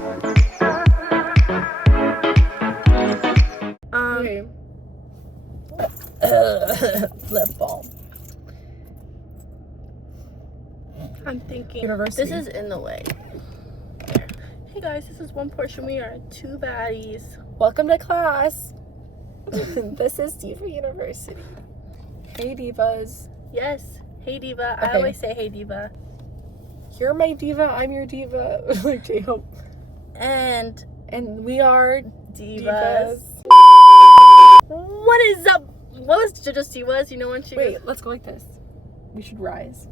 Okay. Lip balm. I'm thinking University. this is in the way. There. Hey guys, this is one portion. We are two baddies. Welcome to class. This is Diva University. Hey divas. Yes. Hey Diva. Okay. I always say hey Diva. You're my diva, I'm your diva. Like J-Hope. And We are divas. What is up? What was JoJo Siwa's? You know when she Wait, let's go like this. We should rise.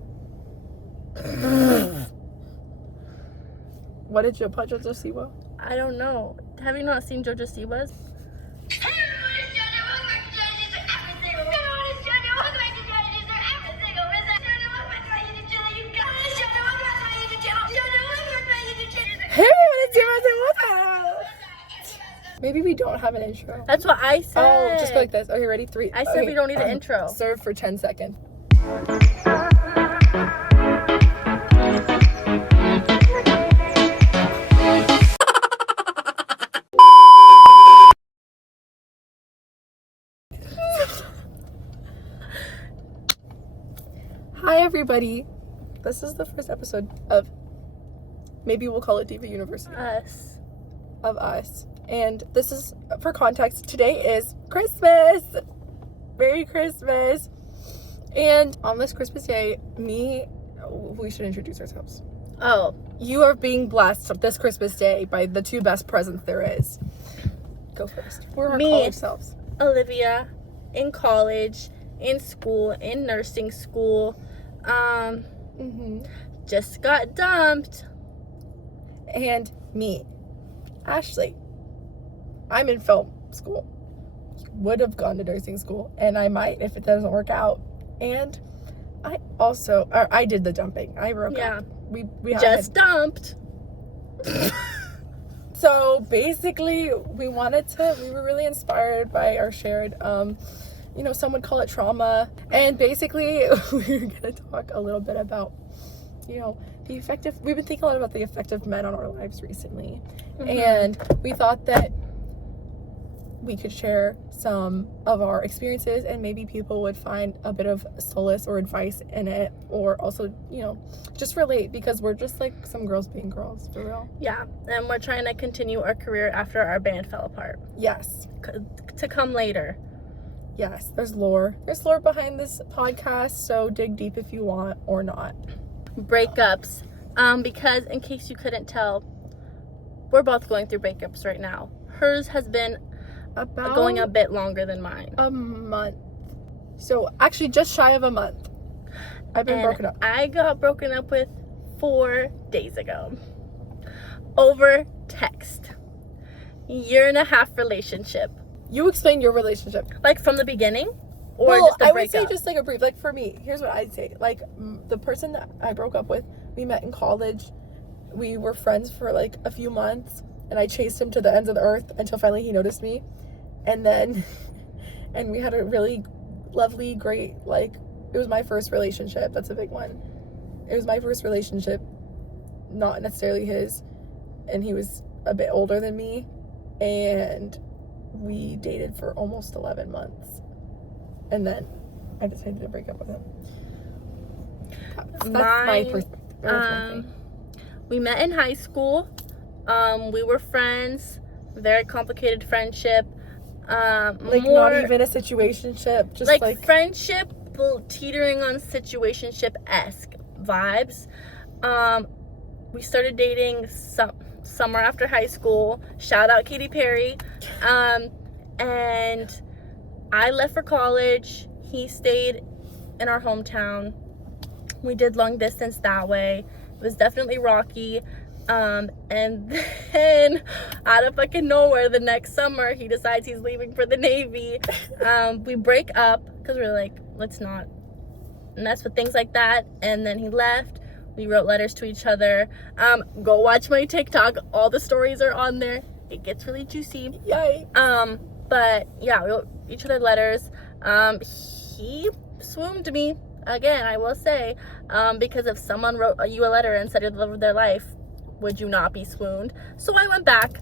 What did you put JoJo Siwa? I don't know. Have you not seen JoJo Siwa's? Maybe we don't have an intro. That's what I said. Oh, just go like this. Okay, ready? 3. I said we don't need an intro. Serve for 10 seconds. Hi, everybody. This is the first episode of, maybe we'll call it Diva University. Us. Of us. And this is, for context, today is Christmas. Merry Christmas. And on this Christmas day, we should introduce ourselves. Oh. You are being blessed this Christmas day by the 2 best presents there is. Go first. We're our college selves. Olivia, in college, in school, in nursing school. Just got dumped. And me, Ashley. I'm in film school. Would have gone to nursing school, and I might if it doesn't work out. And I did the dumping. I broke up. We just dumped. So basically, we were really inspired by our shared, some would call it trauma. And basically, we're gonna talk a little bit about, we've been thinking a lot about the effect of men on our lives recently. And we thought that we could share some of our experiences, and maybe people would find a bit of solace or advice in it, or also, just relate, because we're just like some girls being girls, for real. Yeah, and we're trying to continue our career after our band fell apart. Yes. To come later. Yes, there's lore. There's lore behind this podcast, so dig deep if you want or not. Breakups. Because in case you couldn't tell, we're both going through breakups right now. Hers has been going a bit longer than mine. A month. So actually just shy of a month. I've been broken up. I got broken up with 4 days ago. Over text. 1.5 relationship. You explain your relationship. Like from the beginning? Or just a breakup? I would say just like a brief. Like for me, here's what I'd say. Like the person that I broke up with, we met in college. We were friends for like a few months. And I chased him to the ends of the earth until finally he noticed me. And then, and we had a really lovely, great, it was my first relationship. That's a big one. It was my first relationship, not necessarily his. And he was a bit older than me. And we dated for almost 11 months. And then I decided to break up with him. That's my perspective. We met in high school. We were friends. Very complicated friendship. Not even a situationship. Just like friendship teetering on situationship-esque vibes. We started dating summer after high school. Shout out Katy Perry. And I left for college. He stayed in our hometown. We did long distance that way. It was definitely rocky. And then out of fucking nowhere, the next summer, he decides he's leaving for the Navy. We break up because we're like, let's not mess with things like that. And then he left. We wrote letters to each other. Go watch my TikTok. All the stories are on there. It gets really juicy. Yay. But yeah, we wrote each other letters. He swooned me again, I will say, because if someone wrote you a letter and said you're the love of their life, would you not be swooned? So I went back.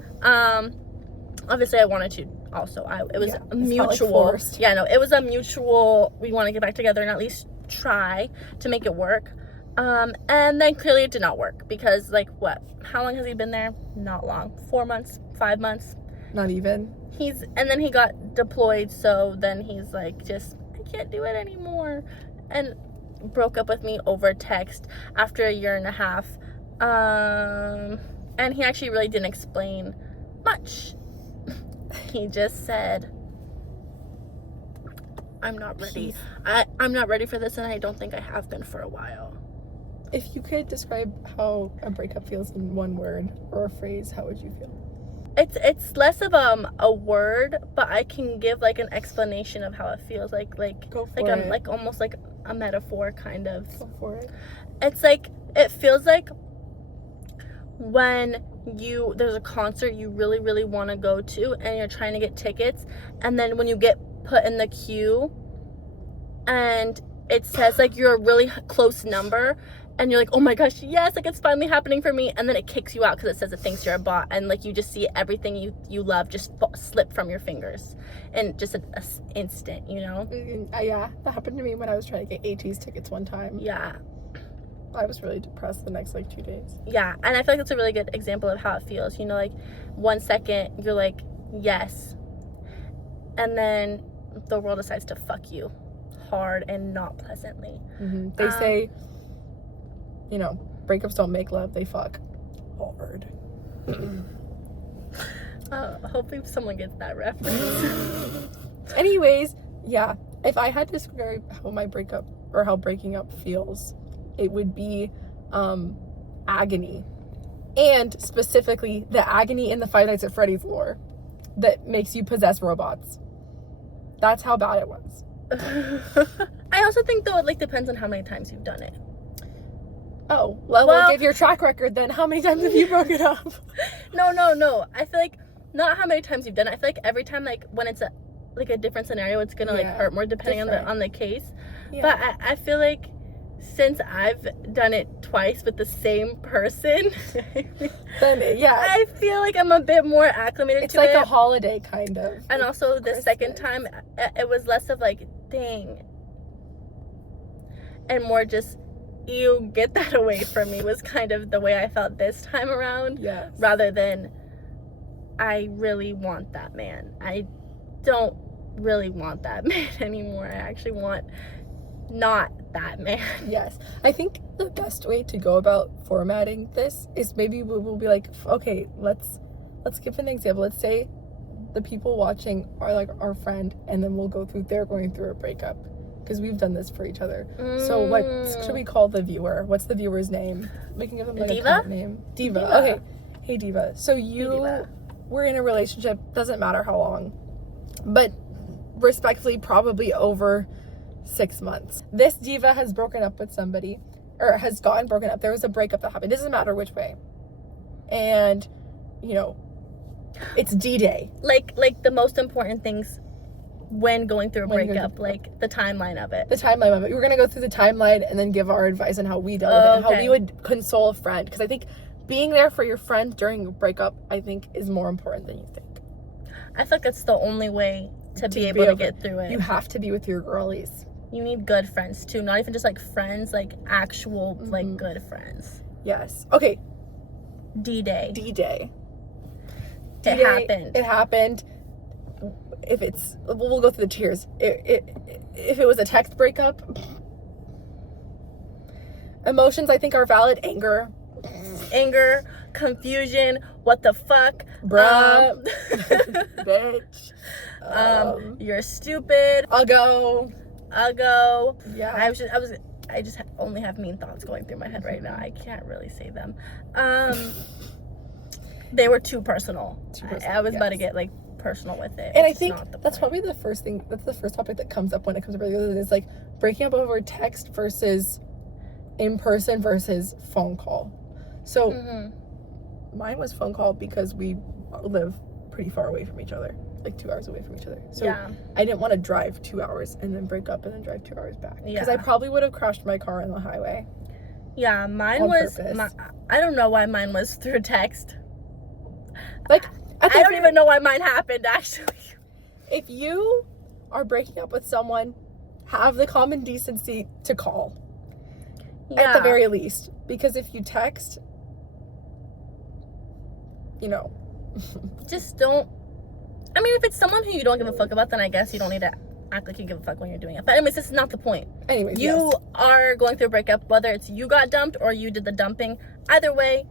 Obviously I wanted to also. It was mutual. It was a mutual, we want to get back together and at least try to make it work. And then clearly it did not work because, like, what? How long has he been there? Not long. 4 months, 5 months. Not even. And then he got deployed, so then he's like, I can't do it anymore. And broke up with me over text after a year and a half. And he actually really didn't explain much. He just said, I'm not ready. I'm not ready for this, and I don't think I have been for a while. If you could describe how a breakup feels in one word or a phrase, how would you feel? It's less of a word, but I can give like an explanation of how it feels. Go for it. Like almost like a metaphor kind of. Go for it. It's like, it feels like when there's a concert you really, really want to go to and you're trying to get tickets, and then when you get put in the queue and it says like you're a really close number and you're like, oh my gosh, yes, like it's finally happening for me, and then it kicks you out because it says it thinks you're a bot, and like you just see everything you love just slip from your fingers in just an instant, you know? Yeah, that happened to me when I was trying to get AT's tickets one time. Yeah. I was really depressed the next like 2 days. Yeah, and I feel like that's a really good example of how it feels. You know, like 1 second you're like, yes, and then the world decides to fuck you hard and not pleasantly. Mm-hmm. They say, you know, breakups don't make love, they fuck hard. Hopefully someone gets that reference. Anyways, yeah, if I had to describe how my breakup or how breaking up feels, it would be agony, and specifically the agony in the Five Nights at Freddy's lore that makes you possess robots. That's how bad it was. I also think though it like depends on how many times you've done it. Oh, well, we'll give your track record then. How many times have you broken up? No. I feel like not how many times you've done it. I feel like every time, like when it's a different scenario, it's gonna like hurt more depending on the case. Yeah. But I feel like since I've done it twice with the same person, then yeah, I feel like I'm a bit more acclimated to it. It's like a holiday kind of. And also the second time, it was less of like, dang, and more just, you get that away from me, was kind of the way I felt this time around. Yes. Rather than, I really want that man. I don't really want that man anymore. I actually want not that man. Yes. I think the best way to go about formatting this is maybe we'll be like, okay, let's give an example. Let's say the people watching are like our friend, and then we'll go through, they're going through a breakup, because we've done this for each other. So what should we call the viewer? What's the viewer's name? We can give them like Diva? a name. Diva. Okay. Hey Diva. So you were in a relationship, doesn't matter how long, but respectfully probably over 6 months. This Diva has broken up with somebody, or has gotten broken up. There was a breakup that happened. It doesn't matter which way. And, you know, it's D-Day. Like the most important things when going through a breakup, like the timeline of it. The timeline of it. We're going to go through the timeline and then give our advice on how we dealt with it, and how we would console a friend. Because I think being there for your friend during a breakup, I think, is more important than you think. I feel like that's the only way to be able to get through it. You have to be with your girlies. You need good friends too, not even just like friends, like actual like good friends. Yes. Okay. D-Day. D-Day. It happened. If it's, we'll go through the tiers. If it was a text breakup, emotions I think are valid. Anger, confusion, what the fuck, bruh, bitch, you're stupid, Uggo. Yeah, I just only have mean thoughts going through my head right now. I can't really say them. They were too personal. I was about to get like personal with it. And I think that's probably the first thing, that's the first topic that comes up when it comes to breakups, is like breaking up over text versus in person versus phone call. So mine was phone call because we live pretty far away from each other, like 2 hours away from each other. So I didn't want to drive 2 hours and then break up and then drive 2 hours back, because I probably would have crashed my car on the highway. Yeah, mine on was, purpose. I don't know why mine was through text. Like, I don't even know why mine happened, actually. if you are breaking up with someone, have the common decency to call. Yeah. At the very least. Because if you text, you know. Just don't. I mean, if it's someone who you don't give a fuck about, then I guess you don't need to act like you give a fuck when you're doing it. But anyways, this is not the point. Anyways, you are going through a breakup, whether it's you got dumped or you did the dumping. Either way,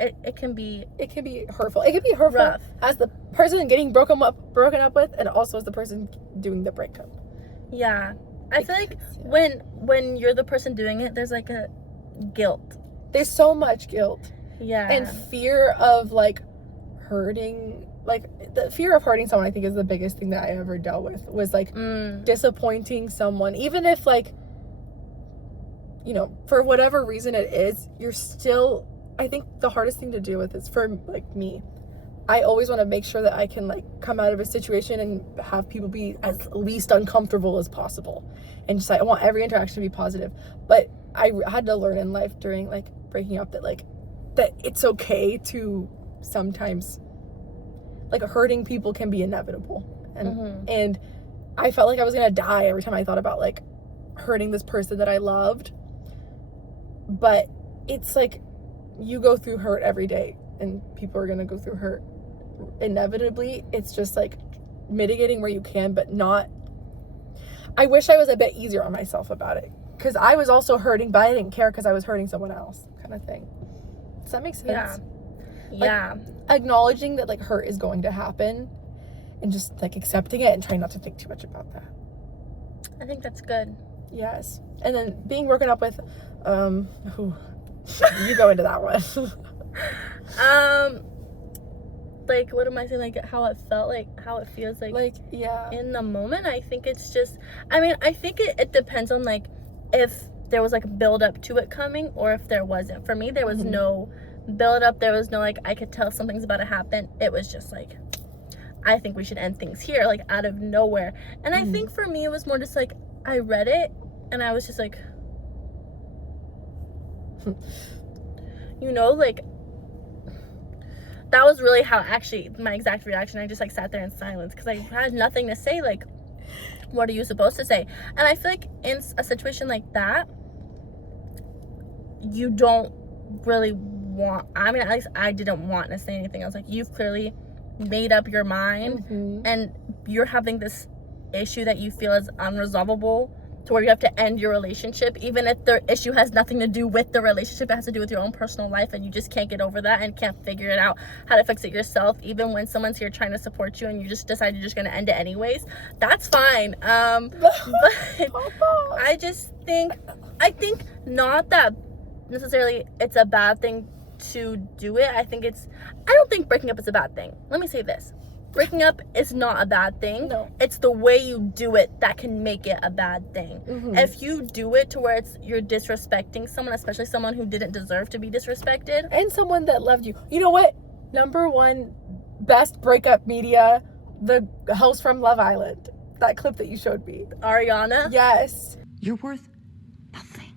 it can be hurtful. It can be hurtful rough. as the person getting broken up with, and also as the person doing the breakup. Yeah. I feel like when you're the person doing it, there's like a guilt. There's so much guilt. Yeah. And fear of like hurting, like the fear of hurting someone, I think, is the biggest thing that I ever dealt with, was like disappointing someone. Even if, like, you know, for whatever reason it is, you're still, I think the hardest thing to deal with is, for like me, I always want to make sure that I can like come out of a situation and have people be as least uncomfortable as possible, and just like I want every interaction to be positive. But I had to learn in life during like breaking up that it's okay to sometimes, like, hurting people can be inevitable, and I felt like I was gonna die every time I thought about like hurting this person that I loved. But it's like you go through hurt every day, and people are gonna go through hurt inevitably. It's just like mitigating where you can, but not. I wish I was a bit easier on myself about it, because I was also hurting, but I didn't care because I was hurting someone else, kind of thing. Does that make sense? Yeah. Like, Yeah. acknowledging that like hurt is going to happen, and just like accepting it and trying not to think too much about that. I think that's good. Yes. And then being broken up with, you go into that one. Like, what am I saying? Like, how it felt, like how it feels like yeah. in the moment. I think it's just, I mean, I think it depends on like if there was like a build up to it coming or if there wasn't. For me, there was no build up. There was no like I could tell something's about to happen. It was just like, I think we should end things here, like out of nowhere. And I think for me it was more just like I read it and I was just like, you know, like that was really how actually my exact reaction. I just like sat there in silence because I had nothing to say. Like, what are you supposed to say? And I feel like in a situation like that, you don't really want, I mean, at least I didn't want to say anything. I was like, you've clearly made up your mind and you're having this issue that you feel is unresolvable, to where you have to end your relationship, even if the issue has nothing to do with the relationship. It has to do with your own personal life, and you just can't get over that and can't figure it out how to fix it yourself, even when someone's here trying to support you and you just decide you're just going to end it anyways. That's fine. But I think not that necessarily it's a bad thing to do it. I don't think breaking up is a bad thing. Let me say this. Breaking up is not a bad thing. No. It's the way you do it that can make it a bad thing. If you do it to where you're disrespecting someone, especially someone who didn't deserve to be disrespected. And someone that loved you. You know what? Number one best breakup media, the host from Love Island. That clip that you showed me. Ariana? Yes. You're worth nothing.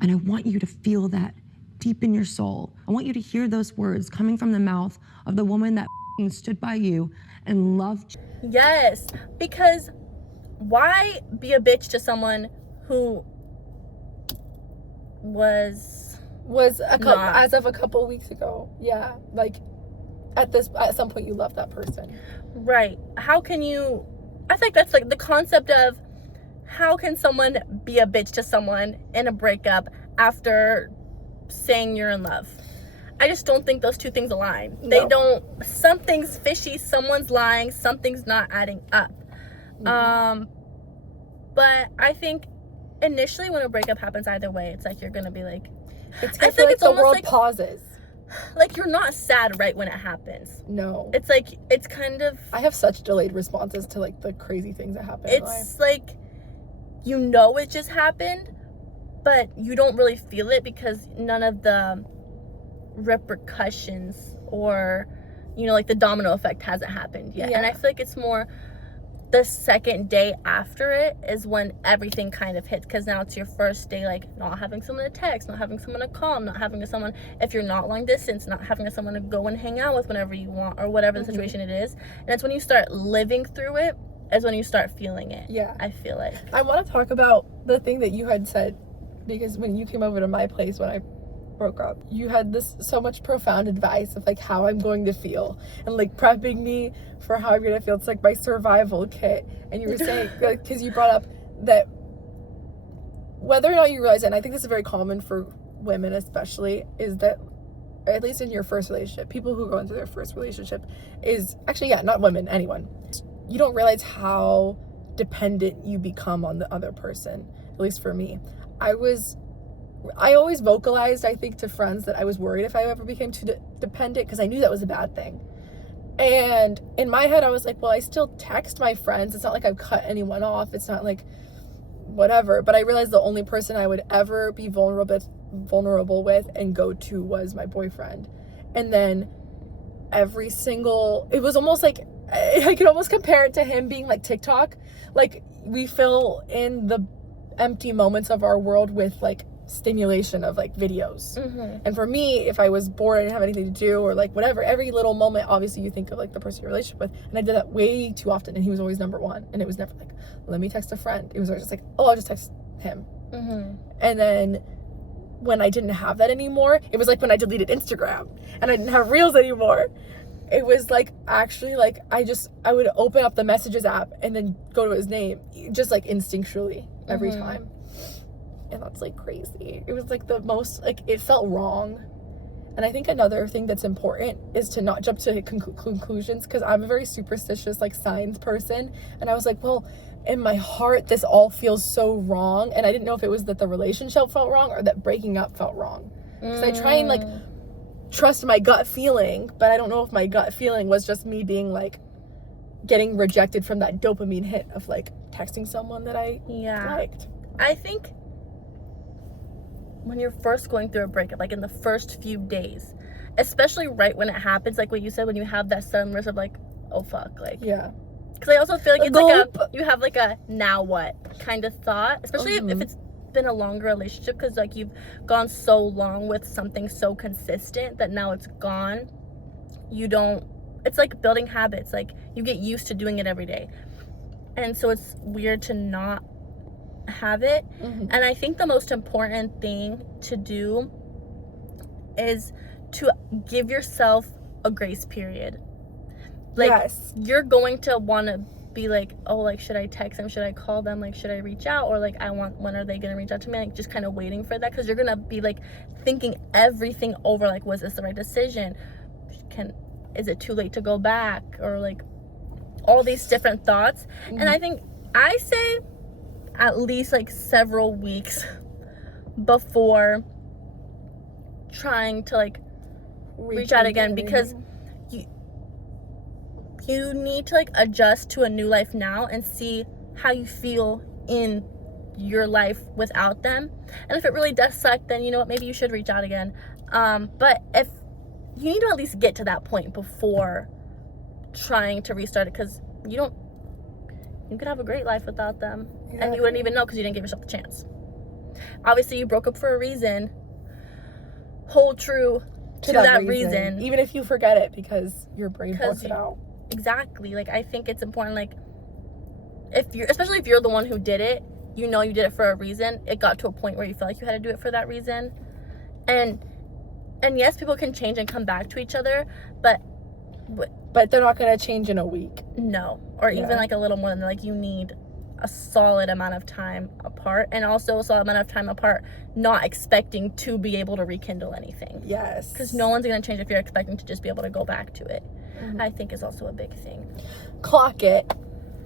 And I want you to feel that deep in your soul. I want you to hear those words coming from the mouth of the woman that stood by you and loved you. Yes, because why be a bitch to someone who was as of a couple weeks ago? Yeah, like at some point you love that person, right? How can you? I think that's like the concept of how can someone be a bitch to someone in a breakup after saying you're in love? I just don't think those two things align. No. They don't. Something's fishy. Someone's lying. Something's not adding up. But I think initially when a breakup happens, either way, it's like you're gonna be like, I feel like the world pauses. Like you're not sad right when it happens. No. It's like it's kind of. I have such delayed responses to like the crazy things that happen. It's like, you know, it just happened, but you don't really feel it because none of the repercussions or, you know, like the domino effect hasn't happened yet. And I feel like it's more the second day after it is when everything kind of hits, because now it's your first day, like, not having someone to text, not having someone to call, not having someone, if you're not long distance, not having someone to go and hang out with whenever you want, or whatever the situation it is. And it's when you start living through it is when you start feeling it. Yeah. I feel like. I want to talk about the thing that you had said, because when you came over to my place when I broke up, you had this so much profound advice of like how I'm going to feel and like prepping me for how I'm gonna feel. It's like my survival kit. And you were saying, because you brought up that whether or not you realize it, and I think this is very common for women especially, is that at least in your first relationship, people who go into their first relationship is actually, yeah, not women, anyone, you don't realize how dependent you become on the other person. At least for me, I always vocalized, I think, to friends that I was worried if I ever became too dependent, because I knew that was a bad thing. And in my head, I was like, well, I still text my friends. It's not like I've cut anyone off. It's not like whatever. But I realized the only person I would ever be vulnerable with and go to was my boyfriend. And then it was almost like, I could almost compare it to him being like TikTok. Like, we fill in the empty moments of our world with like stimulation of like videos. And for me, if I was bored, I didn't have anything to do, or like whatever, every little moment, obviously you think of like the person you're in a relationship with, and I did that way too often, and he was always number one, and it was never like, let me text a friend. It was always just like, oh, I'll just text him. And then when I didn't have that anymore, it was like when I deleted Instagram and I didn't have Reels anymore, it was like, actually, like, I would open up the messages app and then go to his name, just like instinctually every time. And that's like crazy. It was like the most, like, it felt wrong. And I think another thing that's important is to not jump to conclusions, because I'm a very superstitious, like, signs person. And I was like, well, in my heart, this all feels so wrong. And I didn't know if it was that the relationship felt wrong or that breaking up felt wrong. Because I try and, like, trust my gut feeling, but I don't know if my gut feeling was just me being, like, getting rejected from that dopamine hit of, like, texting someone that I liked. I think when you're first going through a breakup, like in the first few days, especially right when it happens, like what you said, when you have that sudden rush of like, oh fuck, like, yeah, because I also feel like it's like you have like a now what kind of thought, especially if it's been a longer relationship, because like you've gone so long with something so consistent that now it's gone. It's like building habits, like you get used to doing it every day, and so it's weird to not have it. And I think the most important thing to do is to give yourself a grace period. Like, you're going to want to be like, oh, like, should I text them, should I call them, like, should I reach out, or like, when are they gonna reach out to me, like, just kind of waiting for that, because you're gonna be like thinking everything over, like, was this the right decision, is it too late to go back, or like all these different thoughts. And I think I say at least like several weeks before trying to like reach out again, because you need to like adjust to a new life now and see how you feel in your life without them. And if it really does suck, then you know what, maybe you should reach out again. But if you need to at least get to that point before trying to restart it, because you could have a great life without them. And you wouldn't even know, because you didn't give yourself the chance. Obviously, you broke up for a reason. Hold true to that reason. Even if you forget it, because your brain blocks it out. Exactly. Like, I think it's important, like, especially if you're the one who did it, you know you did it for a reason. It got to a point where you felt like you had to do it for that reason. And yes, people can change and come back to each other, but they're not going to change in a week. No. Or even like a little more than, like, you need a solid amount of time apart, and also a solid amount of time apart not expecting to be able to rekindle anything. Yes. Because no one's going to change if you're expecting to just be able to go back to it. I think is also a big thing. Clock it.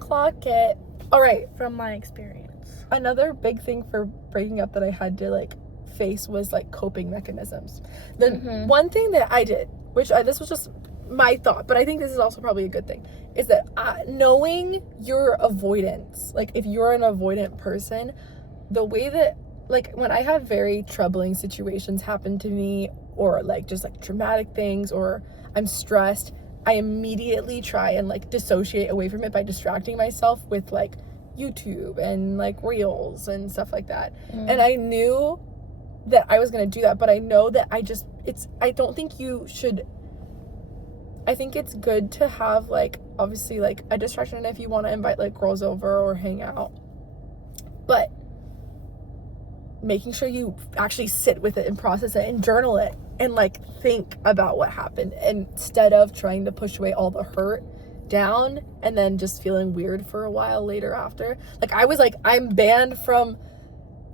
All right. From my experience. Another big thing for breaking up that I had to like face was like coping mechanisms. The one thing that I did, which this was just my thought, but I think this is also probably a good thing, is that knowing your avoidance, like if you're an avoidant person, the way that, like, when I have very troubling situations happen to me, or like just like traumatic things, or I'm stressed, I immediately try and like dissociate away from it by distracting myself with like YouTube and like reels and stuff like that. And I knew that I was going to do that, but I know that I don't think you should. I think it's good to have like obviously like a distraction if you want to invite like girls over or hang out, but making sure you actually sit with it and process it and journal it and like think about what happened instead of trying to push away all the hurt down and then just feeling weird for a while later after. Like I was like, I'm banned from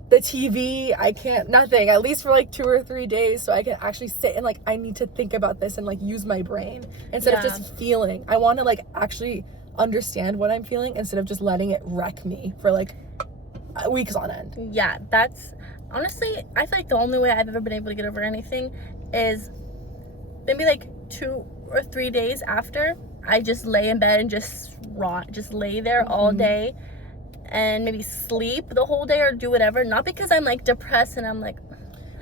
the TV, I can't nothing, at least for like 2 or 3 days, so I can actually sit and like I need to think about this and like use my brain instead of just feeling. I want to like actually understand what I'm feeling instead of just letting it wreck me for like weeks on end. Yeah, that's honestly, I feel like the only way I've ever been able to get over anything is maybe like 2 or 3 days after I just lay in bed and just lay there all day and maybe sleep the whole day or do whatever. Not because I'm like depressed and I'm like,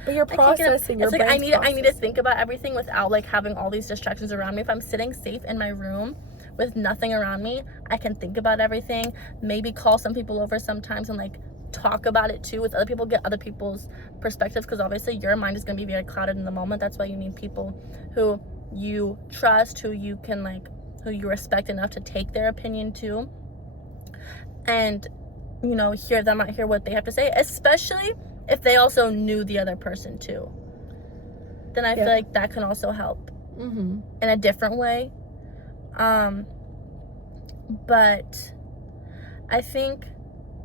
but you're processing. It's like I need to think about everything without like having all these distractions around me. If I'm sitting safe in my room with nothing around me, I can think about everything, maybe call some people over sometimes and like talk about it too with other people, get other people's perspectives, because obviously your mind is going to be very clouded in the moment. That's why you need people who you trust, who you respect enough to take their opinion too, and you know, hear them out, hear what they have to say, especially if they also knew the other person too. Then I feel like that can also help in a different way. But I think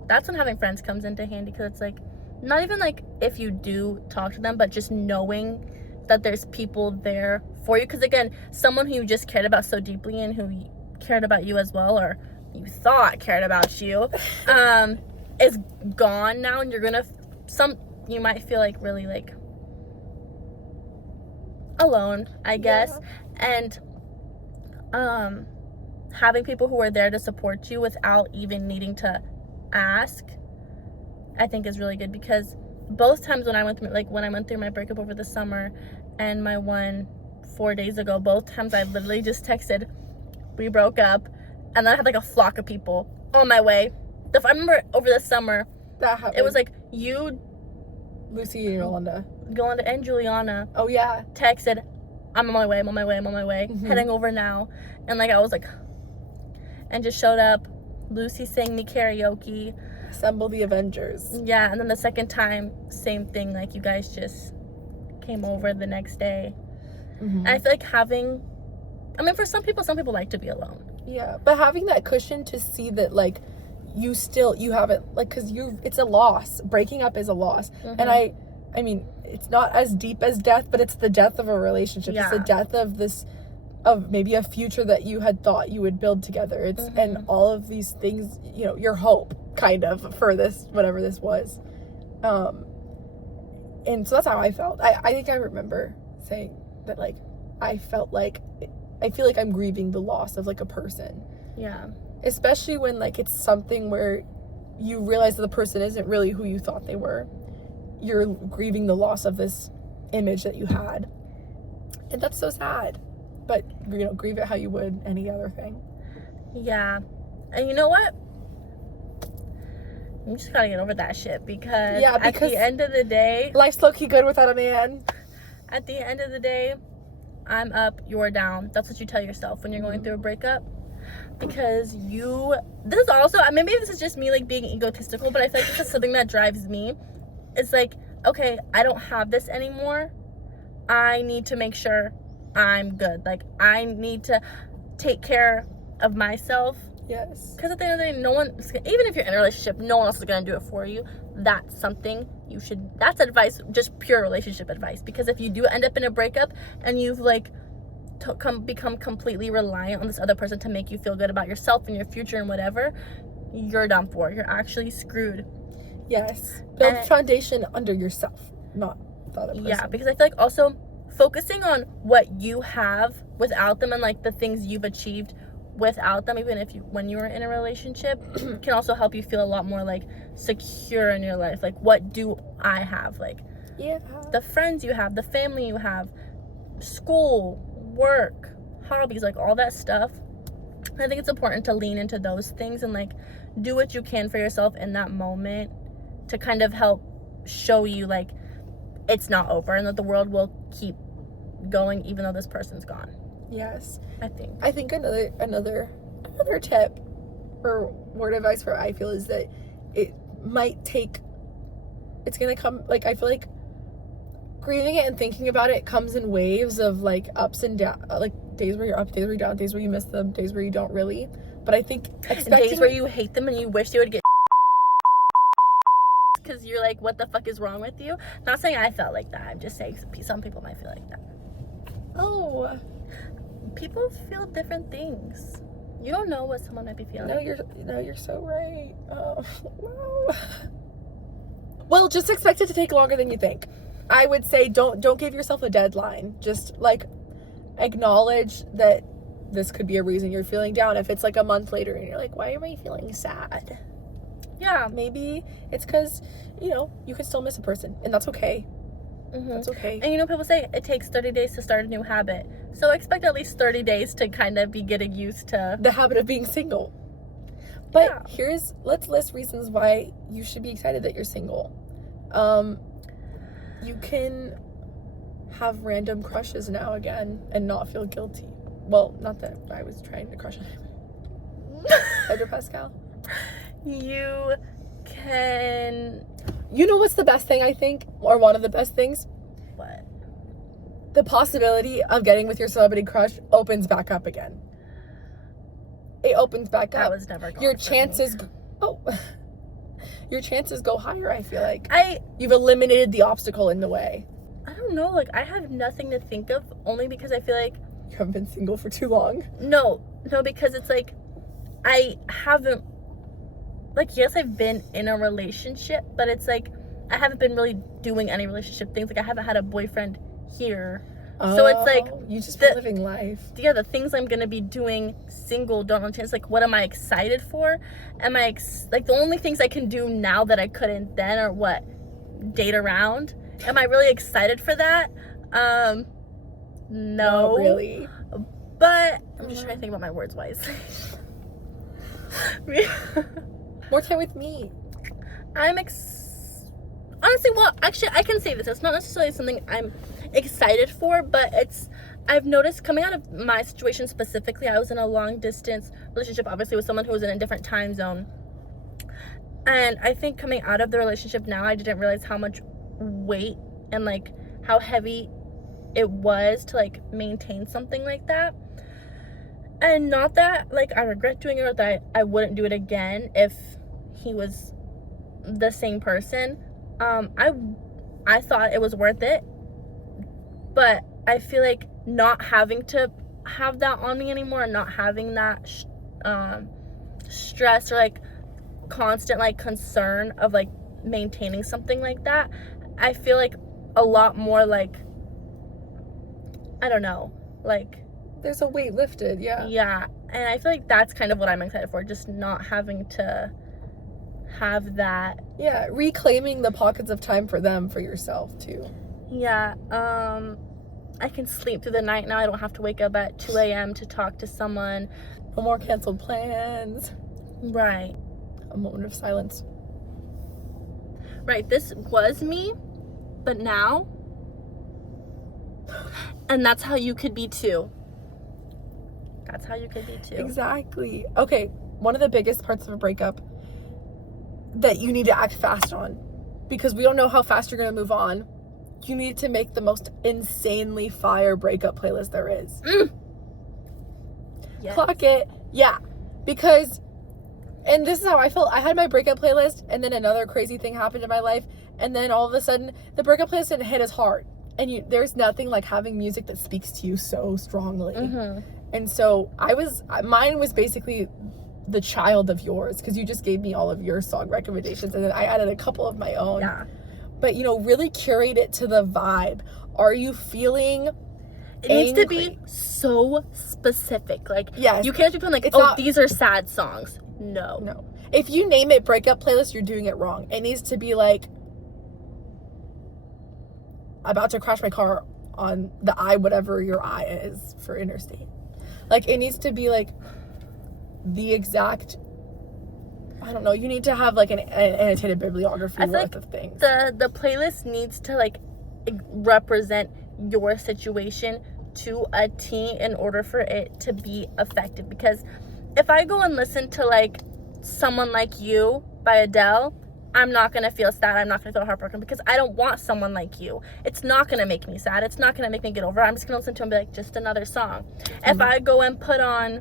that's when having friends comes into handy, because it's like not even like if you do talk to them, but just knowing that there's people there for you. Because again, someone who you just cared about so deeply and who cared about you as well, or you thought cared about you, is gone now, and you might feel like really like alone, I guess. And having people who are there to support you without even needing to ask, I think is really good. Because both times when I went through my breakup over the summer and my one 4 days ago, both times I literally just texted, we broke up, and then I had like a flock of people on my way. I remember over the summer that happened. It was like you, Lucy and Yolanda and Juliana texted, I'm on my way, heading over now. And like I was like, and just showed up. Lucy sang me karaoke, assemble the Avengers. Yeah. And then the second time, same thing, like you guys just came over the next day. And I feel like for some people like to be alone. Yeah, but having that cushion to see that like you haven't, like, because it's a loss. Breaking up is a loss. And I mean, it's not as deep as death, but it's the death of a relationship. It's the death of maybe a future that you had thought you would build together. It's and all of these things, you know, your hope kind of for this, whatever this was. And so that's how I felt. I think I remember saying that, like, I feel like I'm grieving the loss of like a person. Yeah. Especially when like it's something where you realize that the person isn't really who you thought they were. You're grieving the loss of this image that you had. And that's so sad. But, you know, grieve it how you would any other thing. Yeah. And you know what? You just gotta get over that shit, because at the end of the day, life's low-key good without a man. At the end of the day, I'm up, you're down. That's what you tell yourself when you're going through a breakup. Because this is also, maybe this is just me like being egotistical, but I feel like this is something that drives me. It's like, okay, I don't have this anymore. I need to make sure I'm good. Like, I need to take care of myself. Yes. Because at the end of the day, no one, even if you're in a relationship, no one else is going to do it for you. That's something that's advice, just pure relationship advice. Because if you do end up in a breakup and you've like become completely reliant on this other person to make you feel good about yourself and your future and whatever, you're done for. You're actually screwed. Yes. Build foundation under yourself, not the other person. Yeah, because I feel like also focusing on what you have without them and like the things you've achieved without them, even when you were in a relationship, can also help you feel a lot more like secure in your life. Like, what do I have? Like, the friends you have, the family you have, school, work, hobbies, like all that stuff. I think it's important to lean into those things and like do what you can for yourself in that moment to kind of help show you like it's not over and that the world will keep going even though this person's gone. Yes. I think another tip or word of advice for I feel is that it's gonna come, like, I feel like grieving it and thinking about it comes in waves of like ups and down, like days where you're up, days where you're down, days where you miss them, days where you don't really. But I think days where you hate them and you wish they would get because you're like, what the fuck is wrong with you? Not saying I felt like that. I'm just saying some people might feel like that. Oh, people feel different things. You don't know what someone might be feeling. No, you're so right. Oh, wow. Well, just expect it to take longer than you think. I would say don't give yourself a deadline. Just like acknowledge that this could be a reason you're feeling down. If it's like a month later and you're like, why am I feeling sad? Yeah, maybe it's because, you can still miss a person, and that's okay. Mm-hmm. That's okay. And people say it takes 30 days to start a new habit. So expect at least 30 days to kind of be getting used to the habit of being single. But let's list reasons why you should be excited that you're single. You can have random crushes now again and not feel guilty. Well, not that I was trying to crush on him. Pedro Pascal. You can... You know what's the best thing, I think? Or one of the best things? What? The possibility of getting with your celebrity crush opens back up again. It opens back up. That was never gone Your for chances... me. Your chances go higher, I feel like. You've eliminated the obstacle in the way. I don't know, like, I have nothing to think of, only because I feel like... You haven't been single for too long. No, because it's like, I haven't... Like, yes, I've been in a relationship, but it's like, I haven't been really doing any relationship things. Like, I haven't had a boyfriend here. So it's like... You just been living life. Yeah, the things I'm going to be doing single don't have a chance. Like, what am I excited for? Like, the only things I can do now that I couldn't then are what? Date around? Am I really excited for that? No. Not really. But I'm just trying to think about my words wisely. More time with me. Honestly, well, actually, I can say this. It's not necessarily something I'm excited for, but I've noticed coming out of my situation specifically, I was in a long distance relationship, obviously, with someone who was in a different time zone. And I think coming out of the relationship now, I didn't realize how much weight and like how heavy it was to like maintain something like that. And not that like I regret doing it or that I wouldn't do it again if he was the same person. I thought it was worth it, but I feel like not having to have that on me anymore and not having that stress or like constant like concern of like maintaining something like that, I feel like a lot more like, I don't know, like there's a weight lifted. Yeah, and I feel like that's kind of what I'm excited for, just not having to have that. Yeah, reclaiming the pockets of time for them, for yourself too. Yeah, I can sleep through the night now. I don't have to wake up at 2 a.m. to talk to someone. No more canceled plans. Right. A moment of silence. Right, this was me, but now, and that's how you could be too. That's how you could be too. Exactly. Okay, one of the biggest parts of a breakup that you need to act fast on, because we don't know how fast you're going to move on. You need to make the most insanely fire breakup playlist there is. Yes. Clock it. Yeah. Because, and this is how I felt. I had my breakup playlist, and then another crazy thing happened in my life, and then all of a sudden, the breakup playlist didn't hit as hard. And there's nothing like having music that speaks to you so strongly. Mm-hmm. And so mine was basically the child of yours, because you just gave me all of your song recommendations, and then I added a couple of my own. Yeah. But, really curate it to the vibe. Are you feeling It needs to be so specific. Like, yes. You can't be putting like, these are sad songs. No. If you name it breakup playlist, you're doing it wrong. It needs to be like, about to crash my car on the whatever your I is for interstate. Like, it needs to be like the exact, I don't know, you need to have like an annotated bibliography worth like of things. The playlist needs to like represent your situation to a T in order for it to be effective. Because if I go and listen to like Someone Like You by Adele, I'm not gonna feel sad, I'm not gonna feel heartbroken, because I don't want Someone Like You. It's not gonna make me sad, it's not gonna make me get over it. I'm just gonna listen to it and be like, just another song. If I go and put on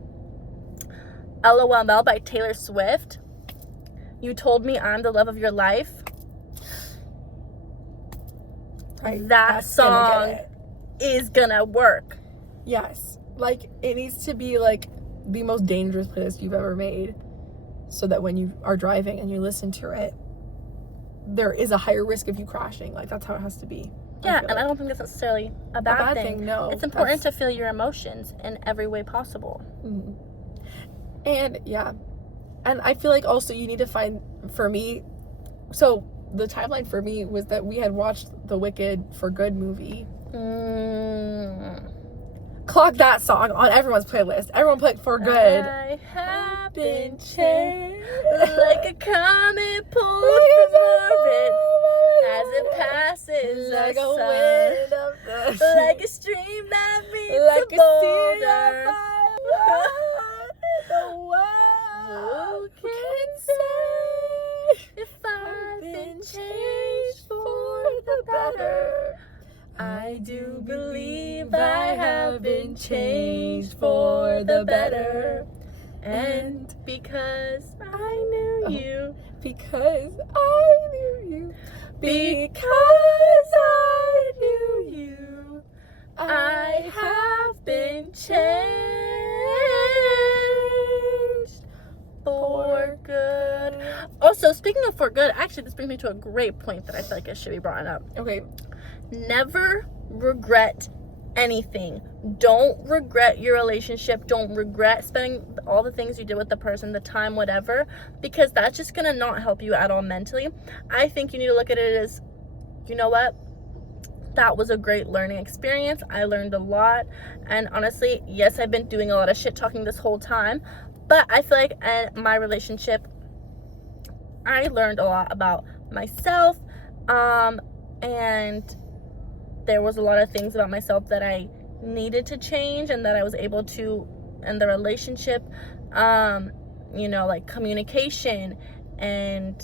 LOL by Taylor Swift, You Told Me I'm the Love of Your Life, Right, that song is gonna work. Yes. Like, it needs to be like the most dangerous playlist you've ever made, so that when you are driving and you listen to it, there is a higher risk of you crashing. Like, that's how it has to be. Yeah, and I don't think that's necessarily a bad thing. No. It's important to feel your emotions in every way possible. Mm-hmm. And yeah. And I feel like also you need to find, for me, so the timeline for me was that we had watched the Wicked for Good movie. Clock that song on everyone's playlist. Everyone put For Good. I have been changed like a comet pulled from orbit as it passes like the a sun, wind of the like a stream that meets like a a sea boulder. of the world can say If I've been changed for the better, I do believe I have been changed for the better. And because I knew you, because I knew you, because I knew you, I have been changed for good. Also, speaking of for good, actually, this brings me to a great point that I feel like it should be brought up. Okay. Never regret anything. Don't regret your relationship. Don't regret spending all the things you did with the person, the time, whatever, because that's just gonna not help you at all mentally. I think you need to look at it as, you know what? That was a great learning experience. I learned a lot. And honestly, yes, I've been doing a lot of shit talking this whole time, but I feel like in my relationship, I learned a lot about myself, and there was a lot of things about myself that I needed to change and that I was able to in the relationship, you know, like communication and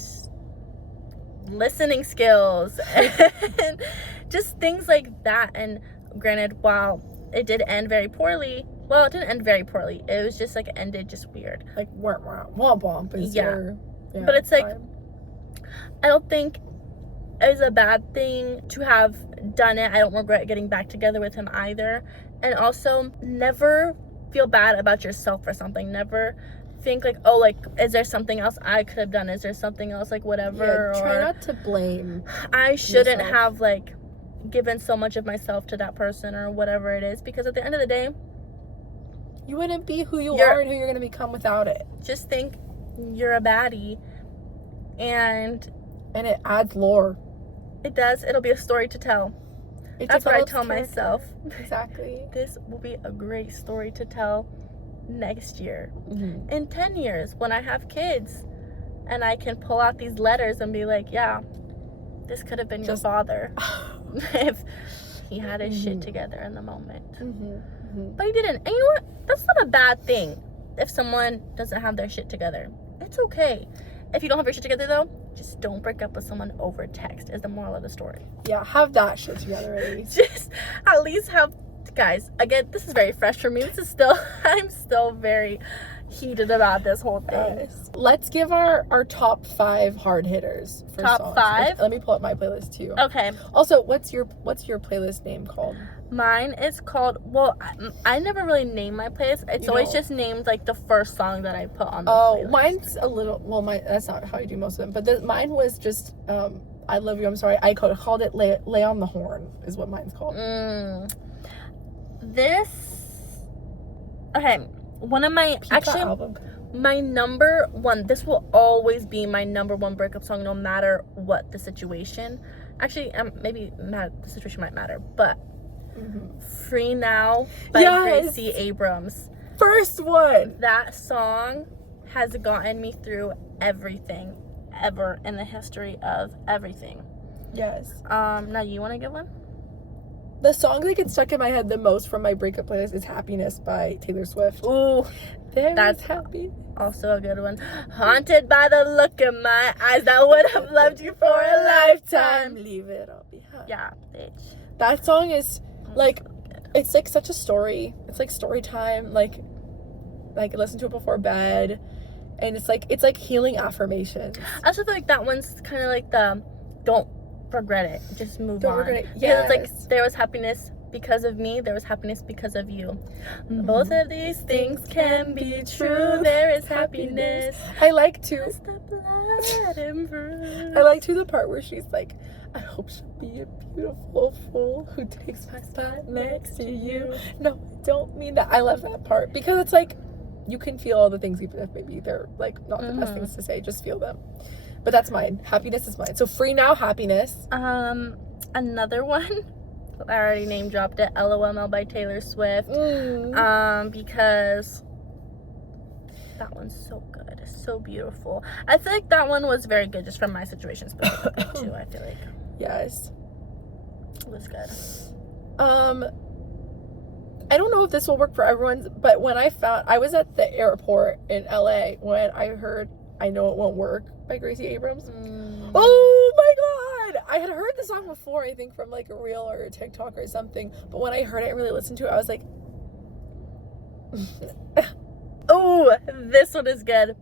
listening skills and just things like that. And granted, while it did end very poorly, well, it didn't end very poorly, it was just like it ended just weird, Like womp womp is your but it's like time. I don't think it's a bad thing to have done it. I don't regret getting back together with him either. And also, never feel bad about yourself for something. Never think like, oh, like, is there something else I could have done? Is there something else, like, whatever? Yeah, try or not to blame. I shouldn't yourself. have, like, given so much of myself to that person or whatever it is. Because at the end of the day, You wouldn't be who you are and who you're going to become without it. just think you're a baddie. And And it adds lore. it does. It'll be a story to tell. It That's what I develops tell character. myself. Exactly. This will be a great story to tell next year. Mm-hmm. In 10 years, when I have kids, and I can pull out these letters and be like, yeah, this could have been your father if he had his shit together in the moment. But he didn't. And you know what? That's not a bad thing if someone doesn't have their shit together. It's okay. If you don't have your shit together, though, just don't break up with someone over text is the moral of the story. Yeah, have that shit together at least. Just at least have, guys, again, this is very fresh for me. This is still, I'm still very heated about this whole thing. Let's give our top 5 hard hitters for Top songs. 5? Let me pull up my playlist too. Okay. Also, what's your playlist name called? Mine is called, well, I never really name my playlist. It's always don't? just named like the first song that I put on the playlist. Mine's a little, well, that's not how I do most of them, but mine was just I Love You, I'm Sorry. I called it Lay on the Horn is what mine's called. Okay, one of my, actually, album. my number one, this will always be my number one breakup song no matter what the situation. Actually, maybe the situation might matter, but Free Now by Gracie Abrams. First one. That song has gotten me through everything ever in the history of everything. Yes. Now you want to get one? The song that gets stuck in my head the most from my breakup playlist is Happiness by Taylor Swift. Ooh, That's happy. also a good one. Haunted by the look in my eyes that would have loved you for a lifetime. Leave it all behind. Yeah, bitch. That song is like, it's like such a story. It's like story time. Like listen to it before bed, and it's like healing affirmations. I also feel like that one's kind of like the don't regret it, just move Don't on. regret it. Yeah, it's Yes. like there was happiness because of me, there was happiness because of you. Both of these things can be true. There is happiness. I like to. As the blood improves. I like to the part where she's like, I hope she'll be a beautiful fool who takes my spot next to you. No, I don't mean that. I love that part because it's like you can feel all the things even if maybe they're like not the best things to say. Just feel them. But that's mine. Happiness is mine. So Free Now, Happiness. Another one. I already name dropped it. LOML by Taylor Swift. Because that one's so good. It's so beautiful. I feel like that one was very good just from my situation specifically too. I feel like Yes. it was good. I don't know if this will work for everyone, but when I was at the airport in LA when I heard I Know It Won't Work by Gracie Abrams. Oh my god! I had heard the song before, I think from like a reel or a TikTok or something, but when I heard it and really listened to it, I was like, Oh, this one is good.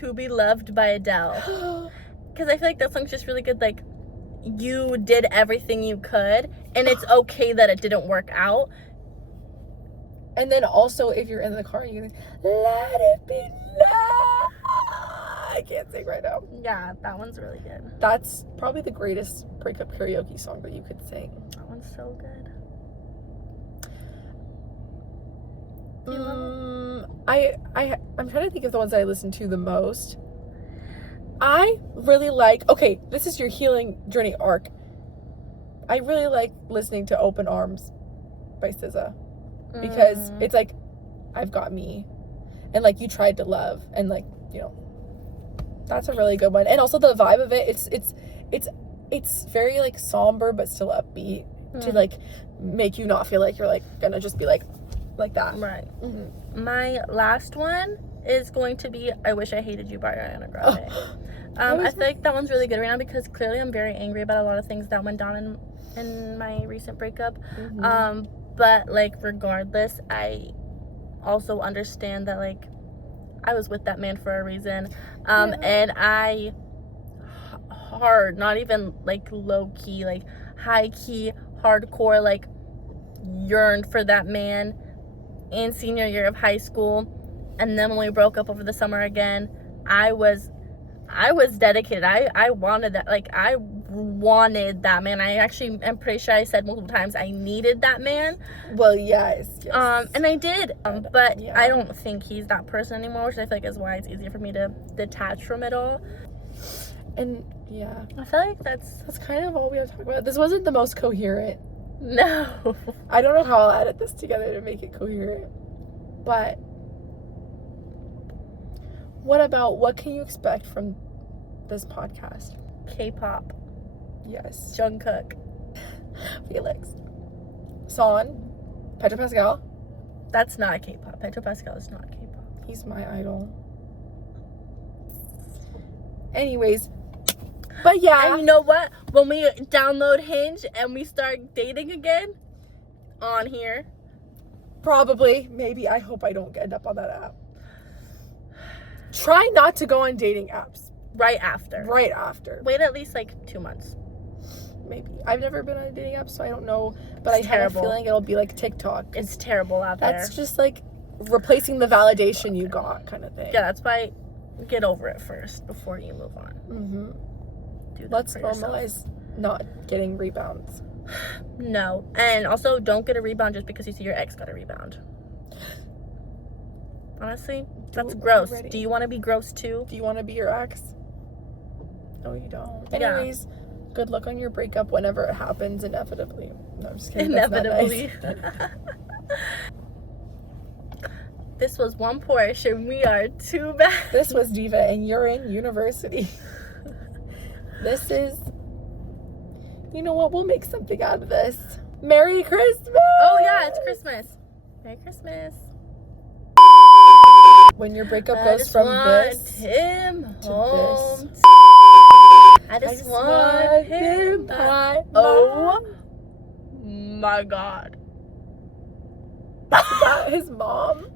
To Be Loved by Adele. Because I feel like that song's just really good. Like, you did everything you could, and it's okay that it didn't work out. And then also, if you're in the car, you can let it be love. I can't sing right now. Yeah, that one's really good. That's probably the greatest breakup karaoke song that you could sing. That one's so good. I'm trying to think of the ones that I listen to the most. I really like, okay, this is your healing journey arc. I really like listening to Open Arms by SZA because it's like, I've got me, and like you tried to love, and like, you know, that's a really good one. And also the vibe of it, it's very like somber but still upbeat to like make you not feel like you're like gonna just be like that. Right. My last one is going to be I Wish I Hated You by Ariana Grande. I feel like that one's really good right now because clearly I'm very angry about a lot of things that went down in my recent breakup. But like regardless, I also understand that like I was with that man for a reason. And I hard, not even like low key, like high key, hardcore, like yearned for that man in senior year of high school. And then when we broke up over the summer again, I was dedicated. I wanted that. Like, I wanted that man. I actually am pretty sure I said multiple times I needed that man. Well, yes. And I did. But yeah. I don't think he's that person anymore, which I feel like is why it's easier for me to detach from it all. And yeah, I feel like that's kind of all we have to talk about. This wasn't the most coherent. no. I don't know how I'll edit this together to make it coherent. But what can you expect from this podcast? K-pop. Yes. Jungkook. Felix. Son. Pedro Pascal. That's not K-pop. Pedro Pascal is not K-pop. He's my idol. Anyways. But yeah. And you know what? When we download Hinge and we start dating again on here. Probably. Maybe. I hope I don't end up on that app. Try not to go on dating apps. Right after. Wait at least like 2 months. Maybe. I've never been on a dating app, so I don't know. But It's I have terrible. a feeling it'll be like TikTok. It's terrible out there. That's just like replacing the validation you got kind of thing. Yeah, that's why get over it first before you move on. Do that Let's for yourself. normalize not getting rebounds. No. And also don't get a rebound just because you see your ex got a rebound. Honestly, that's gross. already. Do you want to be gross too? Do you want to be your ex? No, you don't. Yeah. Anyways, good luck on your breakup whenever it happens, inevitably. No, I'm just kidding. That's not Inevitably. nice. This was one portion. We are too bad. This was Diva, and you're in university. This is... You know what? We'll make something out of this. Merry Christmas! Oh, yeah, it's Christmas. Merry Christmas. When your breakup goes from this him to home. this. I just want him back. Oh my God. About his mom.